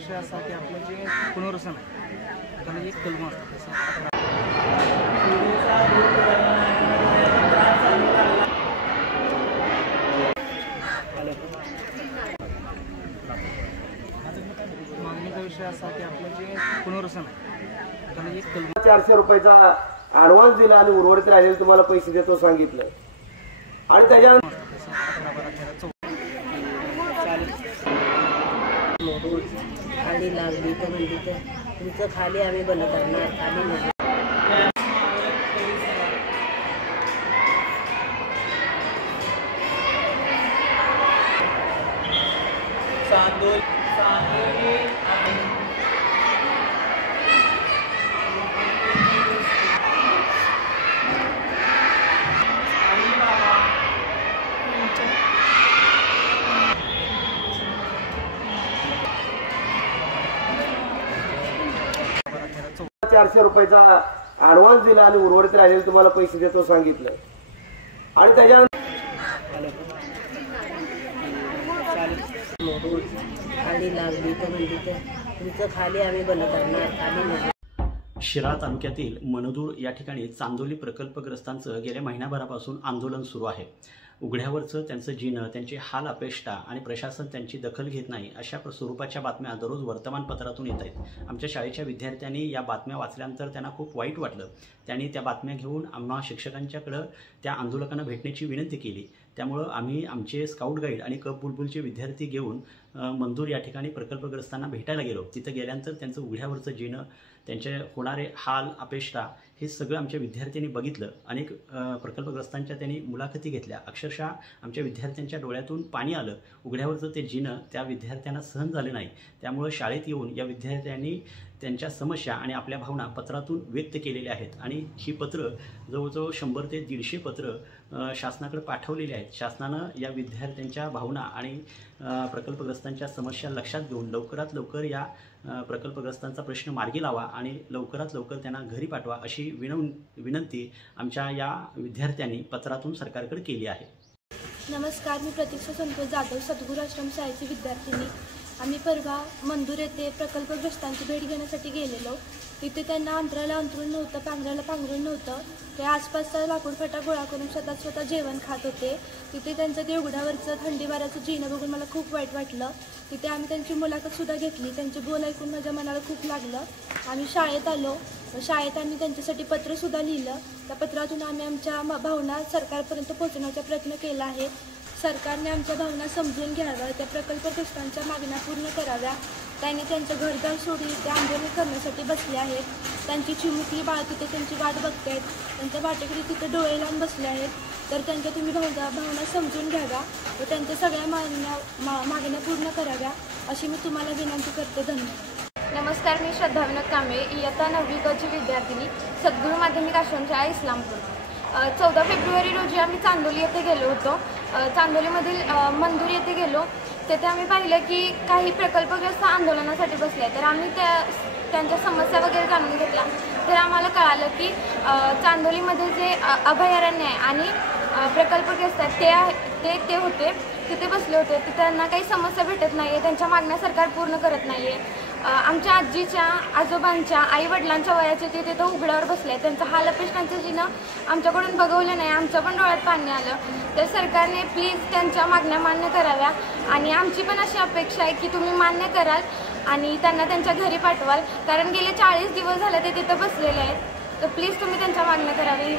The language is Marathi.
विषय असा की आपलं जे पुनर्वसन आहे त्याला एक कलम असतं मागणीचा विषय असा की आपलं जे पुनर्वसन आहे त्याला एक कलम 400 रुपयाचा ऍडव्हान्स दिला आणि उर्वरित राहिलेले तुम्हाला पैसे देतो सांगितलं आणि त्याच्यानंतर खाली लागली तर म्हणजे तर तुमचं खाली आम्ही बंद करणार खाली नाही $400 रुपयाचा ऍडव्हान्स दिला आणि उर्वरित राहिलेले तुम्हाला पैसे देतो सांगितलं आणि त्याच्यानंतर खाली लागली तर म्हणजे तर तुमचं खाली आम्ही बंद करणार खाली नाही। शिराळा तालुक्यातील मनदूर या ठिकाणी चांदोली प्रकल्पग्रस्तांचं गेल्या महिनाभरापासून आंदोलन सुरू आहे। उघड्यावरचं त्यांचं जीणं, त्यांची हाल अपेष्टा आणि प्रशासन त्यांची दखल घेत नाही अशा स्वरूपाच्या बातम्या दररोज वर्तमानपत्रातून येत आहेत। आमच्या शाळेच्या विद्यार्थ्यांनी या बातम्या वाचल्यानंतर त्यांना खूप वाईट वाटलं। त्यांनी त्या बातम्या घेऊन आम्हा शिक्षकांच्याकडं त्या आंदोलकांना भेटण्याची विनंती केली। त्यामुळं आम्ही आमचे स्काउट गाईड आणि कप बुलबुलचे विद्यार्थी घेऊन मंदूर या ठिकाणी प्रकल्पग्रस्तांना भेटायला गेलो। तिथं गेल्यानंतर त्यांचं उघड्यावरचं जीणं, त्यांचे होणारे हाल अपेष्टा हे सगळं आमच्या विद्यार्थ्यांनी बघितलं। अनेक प्रकल्पग्रस्तांच्या त्यांनी मुलाखती घेतल्या। अक्षरशः आमच्या विद्यार्थ्यांच्या डोळ्यातून पाणी आलं। उघड्यावरचं ते जीणं त्या विद्यार्थ्यांना सहन झालं नाही। त्यामुळे शाळेत येऊन या विद्यार्थ्यांनी त्यांच्या समस्या आणि आपल्या भावना पत्रातून व्यक्त केलेल्या आहेत आणि ही पत्र जवळजवळ 100 ते 150 पत्र शासनाकडे पाठवलेली आहेत। शासनानं या विद्यार्थ्यांच्या भावना आणि प्रकल्पग्रस्तांच्या समस्या लक्षात घेऊन लवकरात लवकर या प्रकल्पग्रस्तांचा प्रश्न मार्गी लावा आणि लवकरात लवकर त्यांना घरी पाठवा अशी विनंती आमच्या या विद्यार्थ्यांनी पत्रातून सरकारकडे केली आहे। नमस्कार, मी प्रतीक्षा संतोष जाधव, सद्गुरू आश्रम शाळेची विद्यार्थिनी। आम्ही परवा मंदूर येथे प्रकल्पग्रस्तांची भेट घेण्यासाठी गेलेलो। तिथे त्यांना अंतराला अंतरून नव्हतं, पांघराला पांघरून नव्हतं। ते आसपासचा लाकूड फटा गोळा करून स्वतः जेवण खात होते। तिथे त्यांचं ते उघड्यावरचं थंडी वाऱ्याचं जीणं बघून मला खूप वाईट वाटलं। तिथे आम्ही त्यांची मुलाखतसुद्धा घेतली। त्यांचे बोल ऐकून माझ्या मनाला खूप लागलं। आम्ही शाळेत आलो। शाळेत आम्ही त्यांच्यासाठी पत्रसुद्धा लिहिलं। त्या पत्रातून आम्ही आमच्या भावना सरकारपर्यंत पोहोचवण्याचा प्रयत्न केला आहे। सरकारने आमच्या भावना समजून घ्याव्या, त्या प्रकल्पग्रस्तांच्या मागण्या पूर्ण कराव्या। त्यांनी त्यांचं घरदार सोडून ते आंदोलन करण्यासाठी बसले आहेत। त्यांची चिमुकली बाळ तिथे त्यांची वाट बघत आहेत। त्यांच्या वाटेकडे तिथे डोळे लावून बसले आहेत। तर त्यांच्या तुम्ही भावना समजून घ्याव्या व त्यांच्या सगळ्या मागण्या पूर्ण कराव्या अशी मी तुम्हाला विनंती करते। धन्यवाद। नमस्कार, मी श्रद्धा विनोद कांबळे, इयत्ता 9वी क ची विद्यार्थिनी, सद्गुरू माध्यमिक आश्रमशाळा इस्लामपूर। 14 फेब्रुवारी रोजी आम्ही चांदोली येथे गेलो होतो। चांदोलीमधील मंदूर येथे गेलो। तेथे आम्ही पाहिलं की काही प्रकल्पग्रस्त आंदोलनासाठी बसले। तर आम्ही त्यांच्या समस्या वगैरे जाणून घेतल्या। तर आम्हाला कळालं की चांदोलीमध्ये जे अभयारण्य आहे आणि प्रकल्पग्रस्त आहेत ते होते तिथे बसले होते। तिथे त्यांना काही समस्या भेटत नाही आहे, त्यांच्या मागण्या सरकार पूर्ण करत नाही आहे। आमच्या आजीच्या, आजोबांच्या, आईवडिलांच्या वयाचे ते तिथं उघड्यावर बसले। त्यांचं हाल अपेष्टांचं जीणं आमच्याकडून बघवलं नाही, आमच्या पण डोळ्यात पाणी आलं। तर सरकारने प्लीज त्यांच्या मागण्या मान्य कराव्या आणि आमची पण अशी अपेक्षा आहे की तुम्ही मान्य कराल आणि त्यांना त्यांच्या घरी पाठवाल, कारण गेले 40 दिवस झाले ते तिथं बसलेले आहेत। तर प्लीज तुम्ही त्यांच्या मागण्या करावी।